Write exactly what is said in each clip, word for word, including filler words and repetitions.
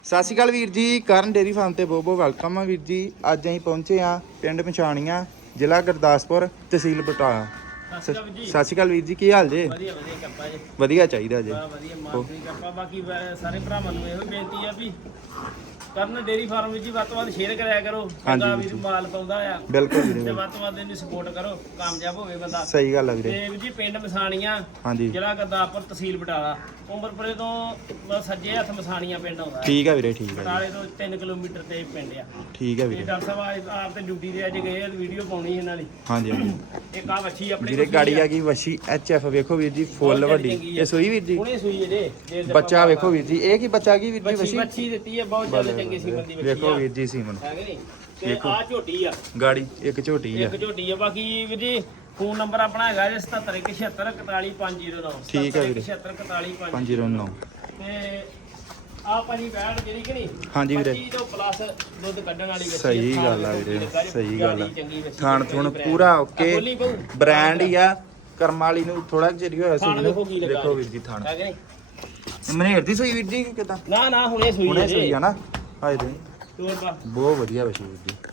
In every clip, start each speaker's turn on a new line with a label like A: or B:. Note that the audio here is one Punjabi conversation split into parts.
A: ਸਤਿ ਸ਼੍ਰੀ ਅਕਾਲ ਵੀਰ ਜੀ, ਕਰਨ ਡੇਰੀ ਫਾਰਮ ਤੇ ਬਹੁਤ ਬਹੁਤ ਵੈਲਕਮ ਆ ਵੀਰ ਜੀ। ਅੱਜ ਅਸੀਂ ਪਹੁੰਚੇ ਆ ਪਿੰਡ ਪਛਾਣੀਆਂ, ਜ਼ਿਲ੍ਹਾ ਗੁਰਦਾਸਪੁਰ, ਤਹਿਸੀਲ ਬਟਾਲਾ। ਸਤਿ ਸ਼੍ਰੀ ਅਕਾਲ ਵੀਰ ਜੀ, ਕੀ ਹਾਲ ਜੇ?
B: ਵਧੀਆ ਵਧੀਆ ਕੱਪਾ ਜੀ,
A: ਵਧੀਆ ਚਾਹੀਦਾ ਜੇ।
B: ਵਧੀਆ ਮਾਲਕੀ ਕੱਪਾ। ਬਾਕੀ ਸਾਰੇ ਭਰਾਵਾਂ ਨੂੰ ਇਹੋ ਬੇਨਤੀ ਆ ਵੀ ਕਰਨ ਡੇਰੀ ਫਾਰਮ ਵਿੱਚ ਵੱਧ ਤੋਂ ਵੱਧ ਸ਼ੇਅਰ ਕਰਿਆ ਕਰੋ। ਚੰਗਾ ਵੀਰ ਮਾਲ ਪਾਉਂਦਾ ਆ,
A: ਬਿਲਕੁਲ ਵੀਰੇ,
B: ਤੇ ਵੱਧ ਤੋਂ ਵੱਧ ਇਹਨੂੰ ਸਪੋਰਟ ਕਰੋ, ਕਾਮਯਾਬ ਹੋਵੇ ਬੰਦਾ।
A: ਸਹੀ ਗੱਲ ਆ ਵੀਰੇ।
B: ਤੇ ਵੀਰ ਜੀ ਪਿੰਡ ਮਸਾਣੀਆਂ,
A: ਹਾਂਜੀ,
B: ਜ਼ਿਲ੍ਹਾ ਗੁਰਦਾਸਪੁਰ, ਤਹਿਸੀਲ ਬਟਾਲਾ। ਉਮਰਪੁਰੇ ਤੋਂ ਸੱਜੇ ਹੱਥ ਮਸਾਣੀਆਂ ਪਿੰਡ ਆਉਂਦਾ।
A: ਠੀਕ ਆ ਵੀਰੇ, ਠੀਕ ਆ।
B: ਬਟਾਲੇ ਤੋਂ ਤਿੰਨ ਕਿਲੋਮੀਟਰ ਤੇ ਪਿੰਡ ਆ।
A: ਠੀਕ ਆ ਵੀਰੇ।
B: ਤੇ ਡਾਕਟਰ ਸਾਹਿਬ ਆਪ ਤੇ ਡਿਊਟੀ ਤੇ ਅੱਜ ਗਏ, ਵੀਡੀਓ ਪਾਉਣੀ ਇਹਨਾਂ ਦੀ।
A: ਹਾਂਜੀ ਹਾਂਜੀ
B: ਇੱਕ ਆ ਵੱਛੀ ਆਪਣੀ
A: ਵੀਰੇ ਗਾੜੀ ਆ ਗਈ ਵੱਛੀ ਐਚ ਐਫ, ਵੇਖੋ ਵੀਰ ਜੀ, ਫੁੱਲ ਵੱਡੀ। ਇਹ ਸੂਈ ਵੀਰ ਜੀ?
B: ਹੁਣੇ ਸੂਈ ਜੇ।
A: ਬੱਚਾ ਵੇਖੋ ਵੀਰ ਜੀ, ਇਹ ਕੀ ਬੱਚਾ ਕੀ ਵੀਰ ਜੀ?
B: ਵੱਛੀ ਵੱਛੀ ਦਿੱਤੀ ਹੈ, ਬਹੁਤ ਜ਼ਿਆਦਾ ਚੰਗੀ ਸੀਮਨ ਦੀ ਵੱਛੀ ਆ।
A: ਵੇਖੋ ਵੀਰ ਜੀ ਸੀਮਨ
B: ਹੈਗੇ ਨਹੀਂ ਤੇ ਆ ਝੋਟੀ ਆ
A: ਗਾੜੀ, ਇੱਕ ਝੋਟੀ ਆ,
B: ਇੱਕ ਝੋਟੀ ਆ। ਬਾਕੀ ਵੀਰ ਜੀ ਫੋਨ ਨੰਬਰ ਆਪਣਾ ਹੈਗਾ ਜੀ ਸਤੱਤਰ ਇੱਕ ਛਿਅੱਤਰ ਇਕਤਾਲੀ ਪੰਜ ਜ਼ੀਰੋ ਨੌ।
A: ਠੀਕ ਹੈ ਵੀਰੇ,
B: ਛਿਅੱਤਰ ਇਕਤਾਲੀ
A: ਪੰਜ ਜ਼ੀਰੋ ਨੌ।
B: ਤੇ ਆ ਭਾਜੀ ਬੈਠ ਜਿਹੜੀ ਕਿ ਨਹੀਂ?
A: ਹਾਂਜੀ ਵੀਰੇ,
B: ਪੱਚੀ ਤੋਂ ਪਲੱਸ ਦੁੱਧ ਕੱਢਣ ਵਾਲੀ ਵੱਛੀ।
A: ਸਹੀ ਗੱਲ ਆ ਵੀਰੇ, ਸਹੀ ਗੱਲ ਆ। ਥਾਣ ਥੁਣ
B: ਥਣ
A: ਪੂਰਾ ਓਕੇ, ਬ੍ਰਾਂਡ ਹੀ ਆ। ਕਰਮ ਵਾਲੀ ਨੂੰ ਥੋੜਾ ਜਿਹਾ ਹੋਇਆ ਸੀ। ਦੇਖੋ ਵੀਰ ਜੀ ਥਾਣ
B: ਹੈਗੇ ਨਹੀਂ
A: ਮਨੇਰ ਦੀ ਸੂਈ ਵੀਰ ਜੀ ਕਿਦਾਂ?
B: ਨਾ ਨਾ ਹੁਣੇ ਸੂਈ
A: ਹੁਣੇ ਸੂਈ ਆ ਨਾ। ਹਾਏ ਦੇ
B: ਤੋਰ ਪਾ,
A: ਬਹੁਤ ਵਧੀਆ ਵੱਛੀ ਵੀਰ ਜੀ,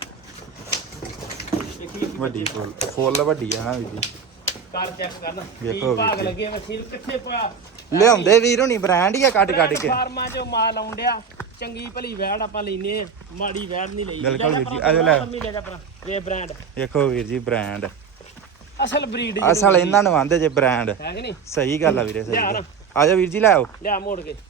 A: ਵੱਡੀ ਫੁੱਲ ਫੁੱਲ ਵੱਡੀ ਆ ਨਾ ਵੀਰ ਜੀ।
B: ਕਰ ਚੈੱਕ ਕਰਨਾ
A: ਵੇਖੋ
B: ਭਾਗ
A: ਵੀਰ ਜੀ।
B: ਲੱਗੇ ਵੱਛੀ ਨੂੰ ਕਿੱਥੇ ਪਾ
A: ਲਿਆਉਂਦੇ ਵੀਰ ਹੁਣੀ ਬ੍ਰਾਂਡ ਹੀ ਆ ਕੱਢ ਕੱਢ ਕੇ।
B: ਫਾਰਮਾਂ ਚੋਂ ਮਾਲ ਆਉਂਦਿਆ, ਚੰਗੀ ਭਲੀ ਵੈੜ ਆਪਾਂ ਲੈਨੇ ਆ, ਮਾੜੀ ਵੈੜ ਨਹੀਂ ਲਈ।
A: ਬਿਲਕੁਲ ਵੀਰ ਜੀ, ਆਜੋ ਲੈ
B: ਇਹ ਬ੍ਰਾਂਡ
A: ਵੇਖੋ ਵੀਰ ਜੀ, ਬ੍ਰਾਂਡ
B: ਅਸਲ ਬਰੀਡ
A: ਅਸਲ ਇਹਨਾਂ ਨੂੰ ਆਂਦੇ ਜੇ ਬ੍ਰਾਂਡ।
B: ਹੈ ਕਿ ਨਹੀਂ?
A: ਸਹੀ ਗੱਲ ਆ ਵੀਰੇ, ਸਹੀ
B: ਲਿਆ
A: ਗੱਲ।
B: ਨਾ।
A: ਆਜੋ ਵੀਰ ਜੀ ਲੈ ਆਓ।
B: ਲਿਆ ਮੋੜ ਕੇ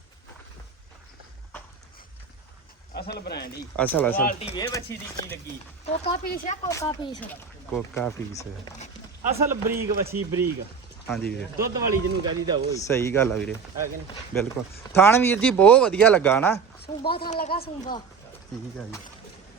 B: ਅਸਲ ਬ੍ਰਾਂਡ ਹੀ,
A: ਅਸਲ ਅਸਲ
B: ਕੁਆਲਿਟੀ ਵੇ ਵੱਛੀ ਦੀ ਕੀ ਲੱਗੀ।
C: ਕੋਕਾ ਪੀਸ ਹੈ, ਕੋਕਾ ਪੀਸ।
A: ਕੋਕਾ ਪੀਸ,
B: ਅਸਲ ਬਰੀਕ ਵੱਛੀ, ਬਰੀਕ
A: ਹਾਂਜੀ ਵੀਰੇ,
B: ਦੁੱਧ ਵਾਲੀ ਜਿਹਨੂੰ ਕਹਿੰਦਾ ਉਹ ਹੀ।
A: ਸਹੀ ਗੱਲ ਆ ਵੀਰੇ,
B: ਹੈ ਕਿ ਨਹੀਂ?
A: ਬਿਲਕੁਲ। ਥਾਣ ਵੀਰ ਜੀ ਬਹੁਤ ਵਧੀਆ ਲੱਗਾ ਨਾ।
C: ਸੁੰਬਾ ਥਾਂ ਲਗਾ ਸੁੰਬਾ।
A: ਠੀਕ ਆ ਜੀ।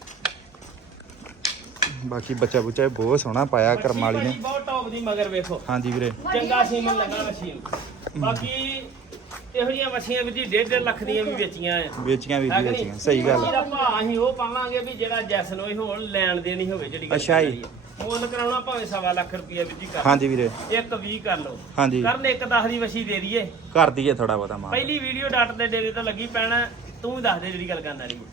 A: ਬਾਕੀ ਬੱਚਾ ਬੁੱਚਾ ਵੀ ਬਹੁਤ ਸੋਹਣਾ ਪਾਇਆ ਕਰਮ ਵਾਲੀ ਨੇ।
B: ਵੱਛੀ ਬਹੁਤ ਟੌਪ ਦੀ ਮਗਰ ਵੇਖੋ,
A: ਹਾਂਜੀ ਵੀਰੇ,
B: ਚੰਗਾ ਸੀਮਨ ਲੱਗਾ ਵੱਛੀ ਨੂੰ। ਬਾਕੀ ਇਹੋ ਜਿਹੀਆਂ ਵੱਛੀਆਂ ਵੀ ਜੀ ਡੇਢ ਡੇਢ ਲੱਖ ਦੀਆਂ ਵੀ ਵੇਚੀਆਂ ਆ।
A: ਵੇਚੀਆਂ ਵੀਰ
B: ਹੈ
A: ਜੀ,
B: ਕਿ
A: ਵੇਚੀਆਂ।
B: ਨਹੀਂ?
A: ਸਹੀ ਗੱਲ
B: ਵੱਛੀ
A: ਆ।
B: ਦਾ ਭਾਅ ਅਸੀਂ ਉਹ ਪਾਵਾਂਗੇ ਵੀ ਜਿਹੜਾ ਜੈਸਨ ਹੋਏ ਹੋਣ, ਲੈਣ ਦੇ ਨਹੀਂ ਹੋਵੇ। ਜਿਹੜੀ
A: ਅੱਛਾ ਜੀ।
B: ਮੁੱਲ ਕਰਾਉਣਾ ਭਾਵੇਂ ਸਵਾ ਲੱਖ ਰੁਪਈਆ ਵੀ ਜੀ ਕਰ।
A: ਹਾਂਜੀ ਵੀਰੇ,
B: ਇੱਕ ਵੀਹ ਕਰ ਲਓ।
A: ਹਾਂਜੀ
B: ਕਰਨ ਇੱਕ ਦਸ ਦੀ ਵੱਛੀ ਦੇ ਦਈਏ।
A: ਕਰ ਦਈਏ ਥੋੜਾ ਬਹੁਤਾ ਮਾਲ।
B: ਪਹਿਲੀ ਵੀਡੀਓ ਡੱਟ ਦੇ ਡੇਰੇ ਤੋਂ ਲੱਗੀ ਪੈਣਾ, ਤੂੰ ਹੀ ਦੱਸ ਦੇ ਜਿਹੜੀ ਗੱਲ ਕਰਨਾ ਰਹੀ।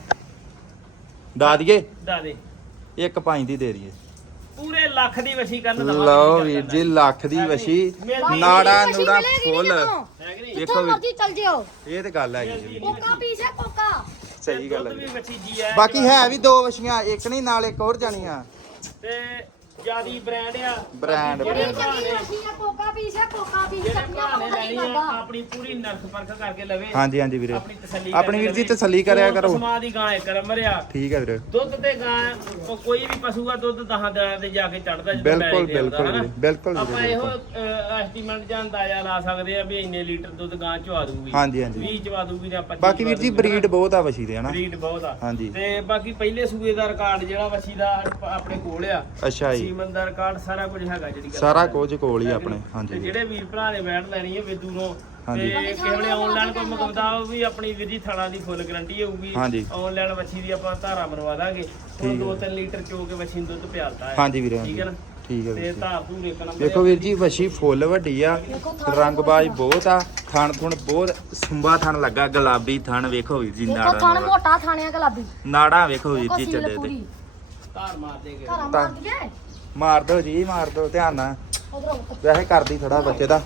A: ਦਾ ਦਈਏ
B: ਦੱਸ ਦੇ
A: ਇੱਕ ਪੰਜ ਦੀ ਦੇ ਦਈਏ।
B: ਪੂਰੇ ਲੱਖ ਦੀ ਵੱਛੀ ਕਰਨ ਦਾ
A: ਲਓ ਵੀਰ ਜੀ, ਲੱਖ ਦੀ ਵੱਛੀ, ਨਾੜਾ ਨੂੜਾ ਫੁੱਲ।
B: ਹੈ ਕਿ ਨਹੀਂ?
A: ਵੇਖੋ
C: ਜਿੱਥੋਂ
A: ਵੀਰ,
C: ਮਰਜ਼ੀ ਚੱਲ ਜਿਓ।
A: ਇਹ ਤੇ ਗੱਲ ਹੈਗੀ ਜੀ ਵੀਰ ਜੀ।
C: ਕੋਕਾ ਪੀਸ ਹੈ, ਕੋਕਾ।
A: ਸਹੀ ਗੱਲ
B: ਦੁੱਧ ਵੀ
A: ਹੈ।
B: ਵੱਛੀ ਜੀ ਹੈ।
A: ਬਾਕੀ ਹੈ ਵੀ ਦੋ ਵੱਛੀਆਂ, ਇੱਕ ਨਹੀਂ ਨਾਲ ਇੱਕ ਹੋਰ ਜਾਣੀਆਂ।
B: ਤੇ ਜਿਆਦੀ ਬ੍ਰਾਂਡ ਆ।
A: ਬ੍ਰਾਂਡ
C: ਬੜੀ
A: ਬ੍ਰਾਂਡ
C: ਚੰਗੀ ਰੱਖੀ ਹੈ, ਕੋਕਾ ਪੀਸ ਹੈ, ਕੋਕਾ ਪੀਸ।
B: ਜਿਹੜੇ
C: ਕੱਟੀਆਂ
B: ਭਰਾ ਨੇ
C: ਪਤਾ
B: ਲੈਣੀ
C: ਨਹੀਂ
B: ਆ,
C: ਕਰਦਾ।
B: ਆਪਣੀ ਪੂਰੀ ਨਰਖ ਪਰਖ ਕਰਕੇ ਲਵੇ।
A: ਹਾਂਜੀ ਹਾਂਜੀ ਵੀਰੇ,
B: ਆਪਣੀ ਤਸੱਲੀ
A: ਆਪਣੀ ਵੀਰ ਜੀ ਤਸੱਲੀ ਕਰਿਆ ਕਰੋ।
B: ਸਮਾਂ ਦੀ ਗਾਂ ਇੱਕ ਮਰਿਆ।
A: ਠੀਕ ਹੈ ਵੀਰੇ,
B: ਦੁੱਧ ਤੇ ਗਾਂ ਕੋ- ਕੋਈ ਵੀ ਪਸ਼ੂ ਆ ਦੁੱਧ ਦਹਾਂ ਦਿਨਾਂ ਤੇ ਜਾ ਕੇ ਚੜਦਾ।
A: ਬਿਲਕੁਲ ਬਿਲਕੁਲ ਵੀਰੇ, ਬਿਲਕੁਲ
B: ਆਪਾਂ
A: ਵੀਰੇ,
B: ਇਹੋ
A: ਬਿਲਕੁਲ।
B: ਐਸਟੀਮੇਟ ਜਾਂ ਅੰਦਾਜ਼ਾ ਲਾ ਸਕਦੇ ਆ ਵੀ ਇੰਨੇ ਲੀਟਰ ਦੁੱਧ ਗਾਂ ਚਵਾ ਦੂਗੀ।
A: ਹਾਂਜੀ ਹਾਂਜੀ।
B: ਵੀਹ ਚਵਾ ਦੂਗੀ ਜਾਂ ਪੱਚੀ।
A: ਬਾਕੀ ਵੀਰ ਜੀ ਬਰੀਡ ਬਹੁਤ ਆ ਵੱਛੀ ਦੇ ਹਨਾ।
B: ਬਰੀਡ ਬਹੁਤ ਆ।
A: ਹਾਂਜੀ।
B: ਤੇ ਬਾਕੀ ਪਹਿਲੇ ਸੂਏ ਦਾ ਰਿਕਾਰਡ ਜਿਹੜਾ ਵੱਛੀ ਦਾ ਆਪਣੇ ਕੋਲ ਆ,
A: ਅੱਛਾ ਜੀ,
B: ਸੀਮਨ ਦਾ ਰਿਕਾਰਡ ਸਾਰਾ ਕੁਝ ਹੈਗਾ। ਜਿਹੜੀ ਗੱਲ
A: ਸਾਰਾ
B: ਹੈ।
A: ਕੁਝ ਕੋਲ ਹੀ ਆਪਣੇ।
B: ਤੇ
A: ਹਾਂਜੀ
B: ਜਿਹੜੇ ਵੀਰ ਭਰਾ ਨੇ ਬੈਠ ਲੈਣੀ ਹੈ ਦੂਰੋਂ,
A: ਹਾਂਜੀ।
B: ਤੇ ਕਿਸੇ ਵੇਲੇ ਆਨਲਾਈਨ ਕੋਈ ਮੰਗਵਾਉਂਦਾ, ਉਹ ਵੀ ਆਪਣੀ ਵਿਧੀ ਥਾਣਾ ਦੀ ਫੁੱਲ ਗਾਰੰਟੀ ਹੋਊਗੀ।
A: ਹਾਂਜੀ।
B: ਆਨਲਾਈਨ ਵੱਛੀ ਦੀ ਆਪਾਂ ਧਾਰਾ ਮਰਵਾ ਦਾਂਗੇ। ਹੁਣ ਦੋ ਤਿੰਨ ਲੀਟਰ ਚੋ ਕੇ ਵੱਛੀ ਨੂੰ ਦੁੱਧ ਪਿਆਲਦਾ ਹੈ।
A: ਹਾਂਜੀ ਵੀਰੇ,
B: ਠੀਕ ਹੈ ਨਾ?
A: ਠੀਕ ਹੈ
B: ਤੇ
A: ਵੀਰ ਜੀ।
B: ਧਾਰ ਧੂਰ ਇੱਕ ਨੰਬਰ।
A: ਦੇਖੋ ਵੀਰ ਜੀ, ਵੱਛੀ ਫੁੱਲ ਵੱਡੀ ਆ, ਰੰਗਬਾਜ਼ ਬਹੁਤ ਆ, ਥਣ ਥੁਣ ਬਹੁਤ ਸੁੰਬਾ ਥਣ ਲੱਗਾ, ਗੁਲਾਬੀ ਥਣ। ਵੇਖੋ ਵੀਰ ਜੀ,
C: ਦੇਖੋ
A: ਨਾੜਾ
C: ਥਾਣ
A: ਨੂੜਾ।
C: ਮੋਟਾ ਥਾਣਿਆ ਗੁਲਾਬੀ।
A: ਨਾੜਾ ਵੇਖੋ ਵੀਰ
C: ਦੇਖੋ
A: ਜੀ,
C: ਸੀਲ
A: ਚੱਡੇ ਤੇ
C: ਪੂਰੀ।
B: ਧਾਰ ਮਾਰ ਦੇਗੇ।
C: ਧਾਰਾਂ ਮਾਰ ਦਈਏ।
A: ਮਾਰ ਦੋ ਜੀ, ਮਾਰ ਦੋ, ਧਿਆਨ ਨਾਲ।
C: ਉਧਰੋਂ
A: ਵੈਸੇ ਕਰਦੀ ਥੋੜਾ ਬੱਚੇ ਦਾ।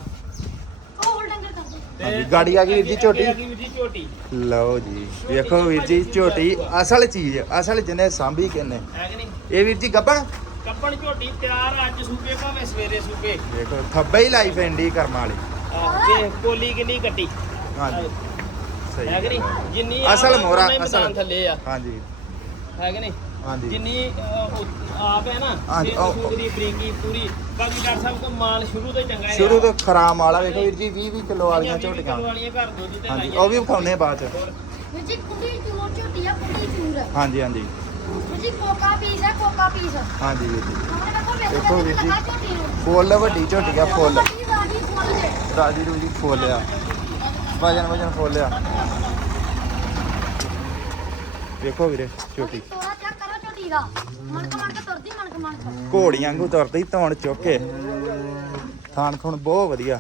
C: ਉਹ ਹੋਲ ਡੰਗਰ ਕਰ ਦੇ।
A: ਹਾਂਜੀ, ਗਾੜੀ ਆ ਗਈ ਵੀਰ ਜੀ ਝੋਟੀ।
B: ਆ ਗਈ ਵੀਰ ਜੀ ਝੋਟੀ।
A: ਲਓ ਜੀ, ਵੇਖੋ ਵੀਰ ਜੀ, ਝੋਟੀ ਅਸਲ ਚੀਜ਼, ਅਸਲ ਜਿਹਨੇ ਸਾਂਭੀ ਕਿੰਨੇ।
B: ਹੈ ਕਿ ਨਹੀਂ?
A: ਇਹ ਵੀਰ ਜੀ ਗੱਬਣ
B: ਕੱਪਣ ਝੋਟੀ ਤਿਆਰ, ਅੱਜ ਸੂਪੇ ਭਾਵੇਂ ਸਵੇਰੇ ਸੂਪੇ।
A: ਵੇਖੋ ਥੱਬੇ ਹੀ ਲਾਈ ਫੈਂਡੀ ਕਰਮ ਵਾਲੀ।
B: ਆਹ ਦੇਖ ਕੋਲੀ ਕਿੰਨੀ ਕੱਟੀ।
A: ਹਾਂਜੀ, ਸਹੀ
B: ਹੈ ਕਿ ਨਹੀਂ?
A: ਗੱਲ ਆ।
B: ਜਿੰਨੀ
A: ਅਸਲ
B: ਆਪ
A: ਮੋਹਰਾ,
B: ਉਨਾ ਹੀ ਮੈਦਾਨ
A: ਅਸਲ।
B: ਥੱਲੇ ਆ।
A: ਹਾਂਜੀ
B: ਹੈ ਕਿ ਨਹੀਂ?
A: ਹਾਂਜੀ,
B: ਜਿੰਨੀ ਅਹ, ਉਹ ਆਪ ਹੈ ਨਾ,
A: ਹਾਂਜੀ,
B: ਤੇ
A: ਉਹ-
B: ਸੂਟ ਦੀ ਬਰੀਕੀ ਪੂਰੀ। ਬਾਕੀ ਡਾਕਟਰ ਸਾਹਿਬ ਕੋ ਮਾਲ ਸ਼ੁਰੂ ਤੋਂ ਹੀ ਚੰਗਾ ਹੈ।
A: ਸ਼ੁਰੂ ਤੋਂ ਖਰਾਮ ਵਾਲਾ। ਵੇਖੋ ਵੀਰ ਜੀ, ਵੀਹ ਵੀਹ ਕਿਲੋ ਵਾਲੀਆਂ
B: ਵੀਹ ਵੀਹ
A: ਝੋਟੀਆਂ।
B: ਕਿਲੋ ਵਾਲੀਆਂ ਘਰ ਦੁੱਧ ਤੇ
A: ਹਾਂਜੀ,
B: ਲਾਈਆਂ।
A: ਉਹ ਵੀ ਵਿਖਾਉਣੇ ਬਾਅਦ ਚ।
C: ਵੀਰ ਜੀ ਕੁੜੀ ਚੂਰ ਝੋਟੀ ਆ, ਕੁੜੀ ਚੂਰ।
A: ਹਾਂਜੀ ਹਾਂਜੀ
C: ਵੀਰ ਜੀ ਕੋਕਾ ਪੀਸ ਹੈ, ਕੋਕਾ ਪੀਸ।
A: ਹਾਂਜੀ ਵੀਰ ਜੀ,
C: ਸਾਹਮਣੇ ਦੇਖੋ
A: ਦੇਖੋ ਵੀਰ ਜੀ।
C: ਲਗਾ ਝੋਟੀ ਨੂੰ।
A: ਫੁੱਲ ਵੱਡੀ ਝੋਟੀ ਆ, ਫੁੱਲ
C: ਵੱਡੀ ਰਾਜੀ ਫੁੱਲ ਜੇ।
A: ਰਾਜੀ ਰੂਜੀ ਫੁੱਲ ਆ, ਵਜਨ ਵਜਨ ਫੁੱਲ ਆ। ਵੇਖੋ ਵੀਰੇ ਝੋਟੀ
C: ਤੋਰਾ ਚੈੱਕ ਕਰੋ ਝੋਟੀ ਦਾ। ਮਣਕ ਮਣਕ ਤੁਰਦੀ, ਮਣਕ ਮਣਕ।
A: ਘੋੜੀਆਂ ਵਾਂਗੂ ਤੁਰਦੀ, ਧੌਣ ਚੁੱਕ ਕੇ। ਥਾਣ ਥੁਣ ਬਹੁਤ ਵਧੀਆ।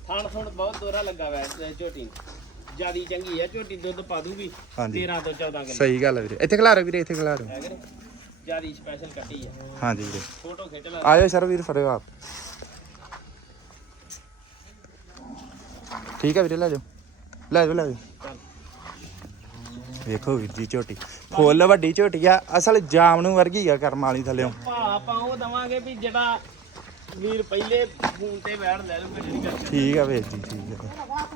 B: ਥਣ ਥਣ ਬਹੁਤ ਦੋਰਾ ਲੱਗਾ ਵੈ ਇਸ ਝੋਟੀ ਜਿਆਦੀ ਚੰਗੀ ਆ ਝੋਟੀ ਦੁੱਧ ਪਾ ਦੂਗੀ
A: ਹਾਂਜੀ।
B: ਤੇਰਾਂ ਤੋਂ ਚੌਦਾਂ ਕਿਲੋ
A: ਸਹੀ ਗੱਲ ਹੈ ਵੀਰੇ ਇੱਥੇ ਖਿਲਾਰੋ ਵੀਰੇ ਇੱਥੇ ਖਿਲਾਰੋ
B: ਹੈ ਕਿ ਜਿਆਦੀ ਸਪੈਸ਼ਲ ਕੱਟੀ ਆ
A: ਹਾਂਜੀ ਵੀਰੇ
B: ਫੋਟੋ ਖਿੱਚ ਲੈ
A: ਆਇਓ ਸਰ ਵੀਰ ਫੜਿਓ ਆਪ ਠੀਕ ਹੈ ਵੀਰੇ ਲੈ ਜਾਓ ਲੈ ਜਾਓ ਲੈ ਜਾਓ ਵੇਖੋ ਵੀਰ ਜੀ ਝੋਟੀ ਫੁੱਲ ਵੱਡੀ ਝੋਟੀ ਆ ਅਸਲ ਜਾਮ ਨੂੰ ਵਰਗੀ ਆ ਕਰਮ ਵਾਲੀ ਥੱਲਿਓ
B: ਭਾ ਆਪਾਂ ਉਹ ਦਵਾਂਗੇ ਵੀ ਜਿਹੜਾ ਵੀਰ ਪਹਿਲੇ ਫੋਨ ਤੇ ਬੈਠ ਲੈ ਲੂਗਾ ਜਿਹੜੀ ਗੱਲ
A: ਠੀਕ ਆ ਵੀਰ ਜੀ ਠੀਕ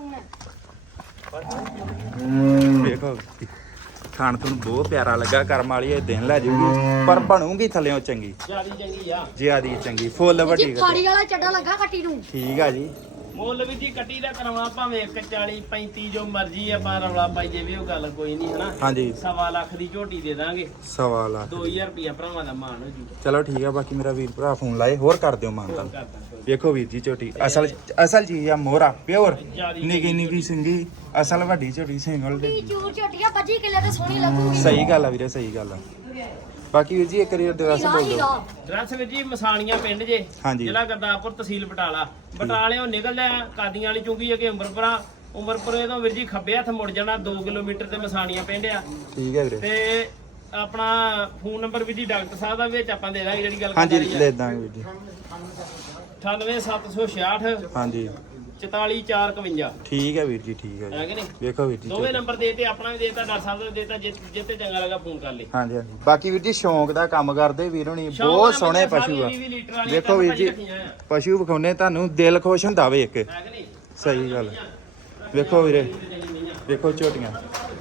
A: ਆ ਵੇਖੋ ਖਾਣ ਤੋਂ ਬਹੁਤ ਪਿਆਰਾ ਲੱਗਾ ਕਰਮ ਵਾਲੀ ਇਹ ਦਿਨ ਲੈ ਜੂਗੀ ਪਰ ਬਣੂਗੀ ਥੱਲਿਓ ਚੰਗੀ
B: ਜਿਆਦੀ ਚੰਗੀ ਆ
A: ਜਿਆਦੀ ਚੰਗੀ ਫੁੱਲ ਵੱਡੀ
C: ਜੀ ਫਾੜੀ ਵਾਲਾ ਚੱਡਾ ਲੱਗਾ ਕੱਟੀ ਨੂੰ
A: ਠੀਕ ਆ ਜੀ
B: ਮੁੱਲ ਵੀ ਜੀ ਕੱਟੀ ਦਾ ਕਰਾਉਣਾ ਭਾਵੇਂ ਇੱਕ ਚਾਲੀ ਪੈਂਤੀ ਜੋ ਮਰਜ਼ੀ ਆ ਪਰ ਰੌਲਾ ਪਾਈ ਜੇ ਵੀ ਉਹ ਗੱਲ ਕੋਈ ਨਹੀਂ ਹਨਾ
A: ਹਾਂਜੀ
B: ਸਵਾ ਲੱਖ ਦੀ ਝੋਟੀ ਦੇ ਦਾਂਗੇ
A: ਸਵਾ ਲੱਖ
B: ਦੋ ਹਜ਼ਾਰ ਰੁਪਿਆ ਭਰਾਵਾਂ ਦਾ ਮਾਣ ਹੋ ਜੂ
A: ਚਲੋ ਠੀਕ ਆ ਬਾਕੀ ਮੇਰਾ ਵੀਰ ਭਰਾ ਫੋਨ ਲਾਏ ਹੋਰ ਕਰ ਦਿਓ ਮਾਨਤਾ
B: ਕਰਦਾ
A: ਵੇਖੋ ਵੀਰ ਜੀ ਝੋਟੀ ਅਸਲ ਅਸਲ ਚੀਜ਼ ਆ ਮੋਹਰਾ ਪਿਓਰ
B: ਜਿਆਦੀ
A: ਨਿੱਕੀ ਨਿੱਕੀ ਸਿੰਗੀ ਅਸਲ ਵੱਡੀ ਝੋਟੀ ਸਿੰਗਲ
C: ਟੀ ਚੂਰ ਝੋਟੀਆਂ ਪੱਚੀ ਕਿੱਲੇ ਤੇ ਸੋਹਣੀ ਲੱਗੂਗੀ
A: ਸਹੀ ਗੱਲ ਆ ਵੀਰੇ ਸਹੀ ਗੱਲ ਆ ਬਾਕੀ ਵੀਰ ਜੀ ਇੱਕ ਵਾਰੀ ਐਡਰੈਸ
C: ਹੀਰਾ
A: ਬੋਲ ਦਿਓ
C: ਹੀਰਾ
B: ਡਰੈਸ ਵਿੱਚ ਜੀ ਮਸਾਣੀਆਂ ਪਿੰਡ ਜੇ
A: ਹਾਂਜੀ।
B: ਜ਼ਿਲ੍ਹਾ ਗੁਰਦਾਸਪੁਰ ਤਹਿਸੀਲ ਬਟਾਲਾ ਬਟਾਲਿਓਂ ਨਿਕਲਦਾ ਕਾਦੀਆਂ ਵਾਲੀ ਚੁੰਗੀ ਅੱਗੇ ਉਮਰਪੁਰਾ ਉਮਰਪੁਰੇ ਤੋਂ ਵੀਰ ਜੀ ਖੱਬੇ ਹੱਥ ਮੁੜ ਜਾਣਾ ਦੋ ਕਿਲੋਮੀਟਰ ਤੇ ਮਸਾਣੀਆਂ ਪਿੰਡ ਆ
A: ਠੀਕ ਹੈ ਵੀਰੇ
B: ਤੇ ਆਪਣਾ ਫੋਨ ਨੰਬਰ ਵੀ ਜੀ ਡਾਕਟਰ ਸਾਹਿਬ ਦਾ ਵਿੱਚ ਆਪਾਂ ਦੇ ਦਾਂਗੇ ਜਿਹੜੀ ਗੱਲ
A: ਹਾਂਜੀ
B: ਕਰੀ
A: ਲੈ ਦਾਂਗੇ ਵੀਰ ਜੀ
B: ਅਠਾਨਵੇਂ ਸੱਤ ਸੌ ਛਿਆਹਠ
A: ਹਾਂਜੀ
B: ਚੁਤਾਲੀ ਚਾਰ ਇਕਵੰਜਾ
A: ਠੀਕ ਹੈ ਵੀਰ ਜੀ ਠੀਕ ਹੈ
B: ਹੈ
A: ਜੀ
B: ਕਿ ਨਹੀਂ
A: ਵੇਖੋ ਵੀਰ ਜੀ
B: ਦੋਵੇਂ ਨੰਬਰ ਦੇ ਤੇ ਆਪਣਾ ਵੀ ਦੇਤਾ ਡਾਕਟਰ ਸਾਹਿਬ ਦਾ ਵੀ ਦੇਤਾ ਜਿੱਤੇ ਚੰਗਾ ਲੱਗਾ ਫੋਨ ਕਰ ਲਈ
A: ਹਾਂਜੀ ਹਾਂਜੀ ਬਾਕੀ ਵੀਰ ਜੀ ਸ਼ੌਂਕ ਦਾ ਕੰਮ ਕਰਦੇ ਵੀਰ ਹੁਣੀ
B: ਸ਼ੌਂਕ
A: ਬਹੁਤ
B: ਨਾਲ
A: ਸੋਹਣੇ
B: ਬੰਦੇ
A: ਪਸ਼ੂ ਆ
B: ਸਾਰੀ ਵੀਹ ਲੀਟਰ ਵਾਲੀ
A: ਵੇਖੋ ਵੀਰ ਜੀ
B: ਰੱਖੀਆਂ ਆ।
A: ਪਸ਼ੂ ਵਿਖਾਉਣੇ ਤੁਹਾਨੂੰ ਦਿਲ ਖੁਸ਼ ਹੁੰਦਾ ਵੇ ਇੱਕ
B: ਹੈ ਕਿ ਨਹੀਂ
A: ਸਹੀ ਗੱਲ ਵੇਖੋ ਵੀਰੇ ਵੇਖੋ ਝੋਟੀਆਂ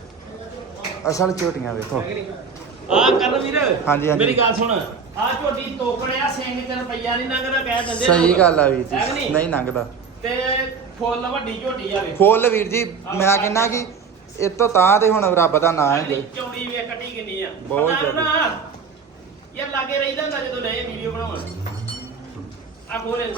A: ਅਸਲ ਝੋਟੀਆਂ ਵੇਖੋ
B: ਆ ਕਰ ਵੀਰ
A: ਹਾਂਜੀ, ਹਾਂਜੀ।
B: ਮੇਰੀ ਗੱਲ ਸੁਣ ਆ ਝੋਟੀ ਤੋਕੜਿਆ ਸਿੰਘ ਤੇ ਰੁਪਈਆ ਨਹੀਂ ਲੰਘਦਾ ਕਹਿ ਦਿੰਦੇ
A: ਸਹੀ
B: ਲੋਕ।
A: ਗੱਲ ਆ ਵੀਰ
B: ਹੈ ਕਿ
A: ਜੀ
B: ਨਹੀਂ?
A: ਨਹੀਂ ਲੰਘਦਾ
B: ਤੇ ਫੁੱਲ ਵੱਡੀ ਝੋਟੀ ਆ ਵੇ
A: ਫੁੱਲ ਵੀਰ ਜੀ ਮੈਂ ਕਹਿੰਦਾ ਕਿ ਇਹ ਤੋਂ ਤਾਂ ਤੇ ਹੁਣ ਰੱਬ ਦਾ ਨਾਂ ਹੈ
B: ਚੌੜੀ ਵੇ ਕੱਟੀ ਕਿੰਨੀ ਆ
A: ਬਹੁਤ
B: ਪਤਾ
A: ਜ਼ਿਆਦਾ।
B: ਨਾ, ਯਾਰ ਲਾਗੇ ਰਹਿੰਦਾ ਹੁੰਦਾ ਜਦੋਂ ਨਏ ਵੀਡੀਓ ਬਣਾਉਣ ਆ ਬੋਲੇ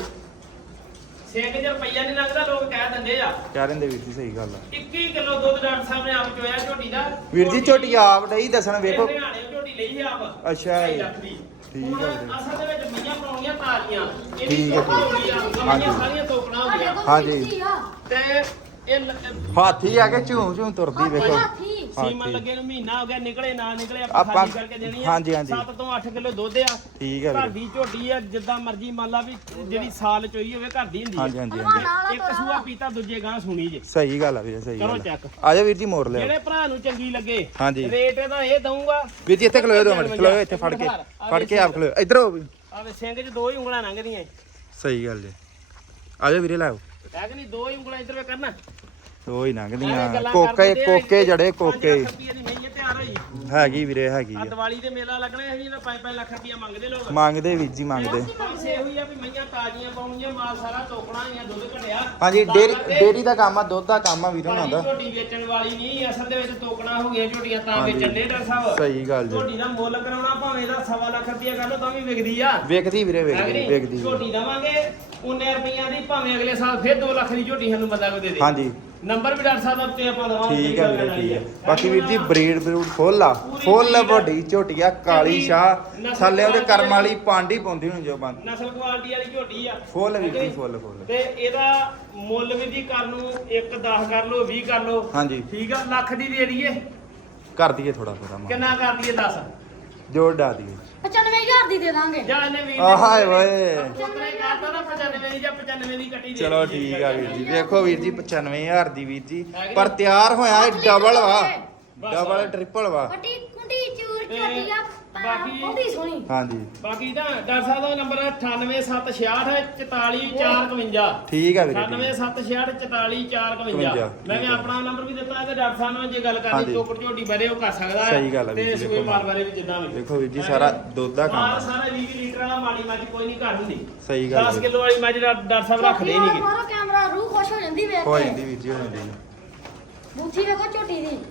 B: ਸਿੰਘ ਤੇ ਰੁਪਈਆ ਨਹੀਂ ਲੰਘਦਾ ਲੋਕ ਕਹਿ ਦਿੰਦੇ ਆ
A: ਕਹਿ ਰਹੇ ਵੀਰ ਜੀ ਸਹੀ ਗੱਲ ਆ
B: ਇੱਕੀ ਕਿਲੋ ਦੁੱਧ ਡਾਕਟਰ ਸਾਹਿਬ ਨੇ ਆਪ ਚੋਇਆ ਝੋਟੀ ਦਾ
A: ਵੀਰ ਜੀ ਝੋਟੀ ਆਪ ਡਈ ਦੱਸਣ ਵੇਖੋ
B: ਇਹ ਹਰਿਆਣੇ ਝੋਟੀ ਲਈ ਆ ਆਪ
A: ਅੱਛਾ
B: ਢਾਈ
A: ਜੀ।
B: ਲੱਖ ਦੀ।
A: ਠੀਕ
B: ਹੁਣ
A: ਆ ਵੀਰੇ।
B: ਅਸਲ ਦੇ ਵਿੱਚ ਮਈਆਂ ਪਾਉਣੀਆਂ ਤਾਜ਼ੀਆਂ ਇਹਦੀ
A: ਠੀਕ ਆ
B: ਤੋਕੜ ਹੋ ਗਈ ਆ
A: ਹਾਂਜੀ।
B: ਮਈਆਂ ਸਾਰੀਆਂ ਤੋਕੜਾਂ ਹੋ
C: ਸਾਡੇ
B: ਗਈਆਂ
C: ਕੋਲ
A: ਹਾਂਜੀ।
C: ਮਿੱਟੀ ਆ
B: ਤੇ ਇਹ ਲ-
A: ਹਾਥੀ ਆ ਕੇ ਝੂੰ ਝੂੰ ਤੁਰਦੀ ਵੇਖੋ
C: ਹਾਥੀ
B: ਸੀਮਨ
A: ਹਾਥੀ।
B: ਲੱਗੇ ਨੂੰ ਮਹੀਨਾ ਹੋ ਗਿਆ ਨਿਕਲੇ ਨਾ ਨਿਕਲੇ ਆਪਾਂ
A: ਆਪਾਂ-
B: ਖਾਲੀ ਕਰਕੇ ਦੇਣੀ ਆ
A: ਹਾਂਜੀ, ਹਾਂਜੀ।
B: ਸੱਤ ਤੋਂ ਅੱਠ ਕਿਲੋ ਦੁੱਧ ਆ
A: ਠੀਕ ਹੈ
B: ਘਰ
A: ਵੀਰੇ
B: ਦੀ ਝੋਟੀ ਆ ਜਿੱਦਾਂ ਮਰਜ਼ੀ ਮੰਨ ਲਾ ਵੀ ਜਿਹੜੀ ਸਾਲ ਚੋਈ ਹੋਵੇ ਘਰ ਦੀ ਹੁੰਦੀ
A: ਹਾਂਜੀ
B: ਆ
A: ਹਾਂਜੀ
C: ਹਲਵਾਨਾ
A: ਹਾਂਜੀ
C: ਵਾਲਾ
B: ਇੱਕ ਸੂਆ ਪੀਤਾ ਦੂਜੇ ਗਾਂ ਸੁਣੀ ਜੇ
A: ਸਹੀ ਗੱਲ ਆ ਵੀਰੇ ਸਹੀ
B: ਕਰੋ
A: ਗੱਲ ਆ
B: ਚੈੱਕ
A: ਆ ਜਾ ਵੀਰ ਜੀ ਮੋੜ ਲਿਆ
B: ਜਿਹੜੇ ਭਰਾ ਨੂੰ ਚੰਗੀ ਲੱਗੇ
A: ਹਾਂਜੀ।
B: ਰੇਟ ਇਹਦਾ ਇਹ ਦਊਂਗਾ
A: ਵੀਰ ਜੀ ਇੱਥੇ ਖਲੋਇਓ ਦੋ ਮਿੰਟ ਖਲੋਇਓ ਇੱਥੇ ਫੜ ਕੇ ਫੜ ਕੇ ਆਪ ਖਲੋਇਓ ਇੱਧਰ ਹੋ ਵੀ।
B: ਆਵੇ ਸਿੰਘ 'ਚ ਦੋ ਹੀ ਉਂਗਲਾਂ ਲੰਘਦੀਆਂ
A: ਸਹੀ ਗੱਲ ਜੀ ਆ ਜਾ ਵੀਰੇ ਲਾਓ
B: ਹੈ ਕਿ ਨਹੀਂ ਦੋ ਹੀ ਉਂਗਲਾਂ ਇੱਧਰ ਵੇ ਕਰਨਾ
A: ਦੋ ਹੀ
B: ਐਵੇਂ
A: ਲੰਘਦੀਆਂ
B: ਗੱਲਾਂ
A: ਕੋਕੇ
B: ਕਰਦੇ ਆ,
A: ਕੋਕੇ ਜੜੇ
B: ਪੰਜ
A: ਕੋਕੇ
B: ਲੱਖ ਰੁਪਈਏ ਦੀ ਮਹੀਨੇ ਤਿਆਰ ਹੋਈ
A: ਹੈਗੀ ਵੀਰੇ ਹੈਗੀ
B: ਆ
A: ਆ
B: ਦੀਵਾਲੀ ਤੇ ਮੇਲਾ ਲੱਗਣਾ ਹੈ ਜੀ ਤਾਂ ਪੰਜ ਪੰਜ ਲੱਖ ਰੁਪਈਆ ਮੰਗਦੇ ਲੋਕ
A: ਮੰਗਦੇ ਵੀਰ ਜੀ ਮੰਗਦੇ
B: ਬਸ ਇਹੋ ਹੀ ਆ ਵੀ ਮਈਆਂ ਤਾਜ਼ੀਆਂ ਪਾਉਣੀਆਂ ਮਾਲ ਸਾਰਾ ਤੋਕਣਾ ਜਾਂ ਦੁੱਧ ਘਟਿਆ
A: ਹਾਂਜੀ
B: ਤਾਂ
A: ਡੇਰੀ
B: ਕਰਕੇ
A: ਡੇਰੀ ਦਾ ਕੰਮ ਆ ਦੁੱਧ ਦਾ ਕੰਮ ਆ ਵੀਰ ਹੁਣਾਂ ਦਾ
B: ਝੋਟੀ ਵੇਚਣ ਵਾਲੀ ਨਹੀਂ ਅਸਲ ਦੇ ਵਿੱਚ ਤੋਕਣਾ ਹੋ ਗਈਆਂ ਝੋਟੀਆਂ ਤਾਂ
A: ਹਾਂਜੀ।
B: ਵੇਚਣ ਦੇ ਡਾਕਟਰ ਸਾਹਿਬ
A: ਸਹੀ ਗੱਲ ਜੀ
B: ਝੋਟੀ ਦਾ ਮੁੱਲ ਕਰਾਉਣਾ ਭਾਵੇਂ ਇਹਦਾ ਸਵਾ ਲੱਖ ਰੁਪਈਆ ਕਰ ਲਓ ਤਾਂ ਵੀ ਵਿਕਦੀ ਆ
A: ਵੇਖਦੀ ਵੀਰੇ
B: ਹੈ ਕਿ
A: ਵੇਖਦੀ
B: ਨਹੀਂ?
A: ਵੇਖਦੀ
B: ਝੋਟੀ ਦਵਾਂਗੇ ਉਨੇ ਰੁਪਈਆਂ ਦੀ ਭਾਵੇਂ ਅਗਲੇ ਸਾਲ ਫਿਰ ਦੋ ਲੱਖ ਦੀ ਝੋਟੀ ਸਾਨੂੰ ਬੰਦਾ ਕੋ ਦੇ ਦੇ
A: ਹਾਂਜੀ
B: ਨੰਬਰ ਵੀ ਡਾਕਟਰ ਸਾਹਿਬ ਦਾ ਉੱਤੇ ਆਪਾਂ ਦਵਾਂਗੇ
A: ਠੀਕ ਹੈ ਵੀਰੇ ਠੀਕ ਹੈ ਬਾਕੀ ਵੀਰ ਜੀ ਬਰੀਡ ਬਰੂਡ ਫੁੱਲ ਆ ਫੁੱਲ ਵੱਡੀ ਝੋਟੀ ਆ ਕਾਲੀ ਸ਼ਾਹ ਥੱਲੇ ਉਹਦੇ ਕਰਮ ਵਾਲੀ ਪਾਂਡੀ ਪਾਉਂਦੀ ਹੁਣ ਜੋ ਬੰਦ
B: ਨਸਲ ਕੁਆਲਿਟੀ ਵਾਲੀ ਝੋਟੀ ਆ
A: ਫੁੱਲ ਵੀਰ
B: ਹੈ ਕਿ
A: ਜੀ
B: ਨਹੀਂ?
A: ਫੁੱਲ ਫੁੱਲ
B: ਤੇ ਇਹਦਾ ਮੁੱਲ ਵੀ ਜੀ ਕਰ ਨੂੰ ਇੱਕ ਦਸ ਕਰ ਲਓ ਵੀਹ ਕਰ ਲਓ
A: ਹਾਂਜੀ
B: ਠੀਕ ਆ ਲੱਖ ਦੀ ਦੇ ਦਈਏ
A: ਕਰ ਦਈਏ ਥੋੜਾ ਥੋੜਾ ਮਾਂ
B: ਕਿੰਨਾ ਕਰ ਦਈਏ ਦੱਸ
A: ਜੋੜ ਡਾ ਦਈਏ
C: ਪਚਾਨਵੇਂ ਹਜ਼ਾਰ ਦੀ ਦੇ ਦਾਂਗੇ
B: ਜਾਂ ਇਹਨੇ ਵੀਹ
A: ਆ ਹਾਏ ਓਏ
B: ਉਤਰੇ ਕਰਦਾ ਨਾ ਪਚਾਨਵੇਂ ਦੀ ਜਾਂ ਪਚਾਨਵੇਂ ਦੀ ਕੱਟੀ ਦੇ
A: ਚਲੋ
B: ਦਈਏ।
A: ਠੀਕ ਆ ਵੀਰ ਜੀ ਵੇਖੋ ਵੀਰ ਜੀ ਪਚਾਨਵੇਂ ਹਜ਼ਾਰ ਦੀ ਵੀਰ ਜੀ ਪਰ ਤਿਆਰ ਹੋਇਆ ਇਹ ਡਬਲ ਵਾ ਡਬਲ ਟ੍ਰਿਪਲ ਵਾ
C: ਵੱਡੀ ਕੁੰਡੀ ਚੂਰ
B: ਤੇ
C: ਝੋਟੀ ਆ
B: ਬਾਕੀ-
C: ਬਹੁਤੀ ਸੋਹਣੀ
A: ਹਾਂਜੀ
B: ਬਾਕੀ ਤਾਂ ਡਾਕਟਰ ਸਾਹਿਬ ਦਾ ਨੰਬਰ ਅਠਾਨਵੇਂ ਸੱਤ ਛਿਆਹਠ ਚੁਤਾਲੀ ਚਾਰ ਇਕਵੰਜਾ
A: ਠੀਕ ਆ ਵੀਰੇ
B: ਅਠਾਨਵੇਂ ਸੱਤ ਛਿਆਹਠ ਚੁਤਾਲੀ ਚਾਰ ਇਕਵੰਜਾ
A: ਇਕਵੰਜਾ,
B: ਮੈਂ ਵੀ
A: ਠੀਕ ਆ।
B: ਆਪਣਾ ਨੰਬਰ ਵੀ ਦਿੱਤਾ ਤੇ ਡਾਕਟਰ ਸਾਹਿਬ ਨਾਲ ਜੇ ਗੱਲ ਕਰਨੀ
A: ਹਾਂਜੀ।
B: ਟੋਕਰ ਝੋਟੀ ਬਾਰੇ ਉਹ ਕਰ ਸਕਦਾ ਹੈ
A: ਸਹੀ ਗੱਲ ਆ ਵੀਰ
B: ਤੇ
A: ਜੀ,
B: ਸੂਏ
A: ਦੇਖੋ
B: ਮਾਲ ਬਾਰੇ ਵੀ ਜਿੱਦਾਂ ਵੀ
A: ਦੇਖੋ ਵੀਰ ਜੀ ਸਾਰਾ ਦੁੱਧ ਦਾ ਕੰਮ
B: ਮਾਲ
A: ਆ
B: ਸਾਰਾ ਵੀਹ ਲੀਟਰ ਵਾਲਾ ਮਾੜੀ ਮੱਝ ਕੋਈ ਨਹੀਂ ਘਰ ਹੁੰਦੀ
A: ਸਹੀ ਗੱਲ
B: ਦਸ
A: ਹੈ
B: ਕਿਲੋ ਵਾਲੀ ਮੱਝ ਦਾ ਡਾਕਟਰ ਸਾਹਿਬ ਰੱਖਦੇ ਨਹੀਂਗੇ
C: ਮਾਰੋ ਕੈਮਰਾ ਰੂਹ ਖੁਸ਼ ਹੋ ਜਾਂਦੀ ਵੇਖ
A: ਹੋ
C: ਕੇ
A: ਜਾਂਦੀ ਵੀਰ ਜੀ ਹੋ ਜਾਂਦੀ
C: ਬੂਥੀ ਵੇਖੋ ਝੋਟੀ ਦੀ